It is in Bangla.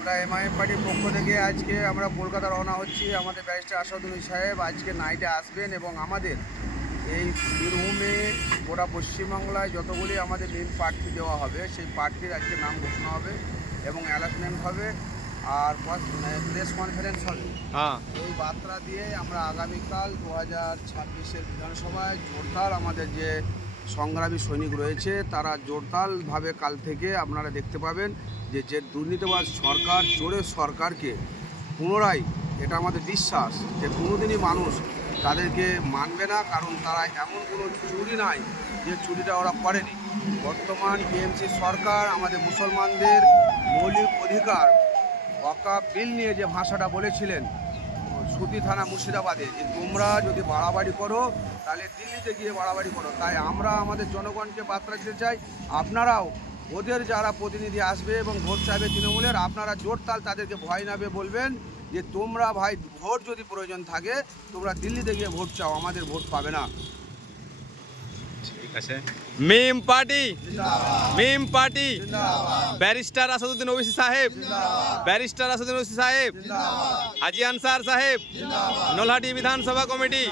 আমরা এমআইএম পার্টির পক্ষ থেকে আজকে আমরা কলকাতা রওনা হচ্ছি। আমাদের ব্যারিস্টার আসাদুল সাহেব আজকে নাইটে আসবেন এবং আমাদের এই বীরভূমে গোটা পশ্চিমবাংলায় যতগুলি আমাদের মেন প্রার্থী দেওয়া হবে সেই প্রার্থীর আজকে নাম ঘোষণা হবে এবং অ্যানাউন্সমেন্ট হবে আর প্রেস কনফারেন্স হবে। এই বার্তা দিয়ে আমরা আগামীকাল 2026-এর বিধানসভায় জোরদার আমাদের যে সংগ্রামী সৈনিক রয়েছে তারা জোরদারভাবে কাল থেকে আপনারা দেখতে পাবেন যে দুর্নীতিবাজ সরকার চোরের সরকারকে পুনরায়, এটা আমাদের বিশ্বাস যে কোনোদিনই মানুষ তাদেরকে মানবে না, কারণ তারা এমন কোনো চুরি নাই যে চুরিটা ওরা করেনি। বর্তমান টিএমসি সরকার আমাদের মুসলমানদের মৌলিক অধিকার ওয়াকফ বিল নিয়ে যে ভাষাটা বলেছিলেন সুতি থানা মুর্শিদাবাদে, যে তোমরা যদি বাড়াবাড়ি করো তাহলে দিল্লিতে গিয়ে বাড়াবাড়ি করো। তাই আমরা আমাদের জনগণকে বার্তা দিতে চাই, আপনারাও ওদের যারা প্রতিনিধি আসবে এবং ভোট চাইবে তৃণমূলের, আপনারা জোরতাল তাদেরকে ভয় নাবে বলবেন যে তোমরা ভাই ভোট যদি প্রয়োজন থাকে তোমরা দিল্লিতে গিয়ে ভোট চাও, আমাদের ভোট পাবে না। ঠিক আছে। মিম পার্টি, মিম পার্টি, ব্যারিস্টার আসাদুদ্দিন ওবিসি সাহেব, ব্যারিস্টার আসাদুদ্দিন ওবিসি সাহেব, হাজি আনসার সাহেব, নলহাটি বিধানসভা কমিটি।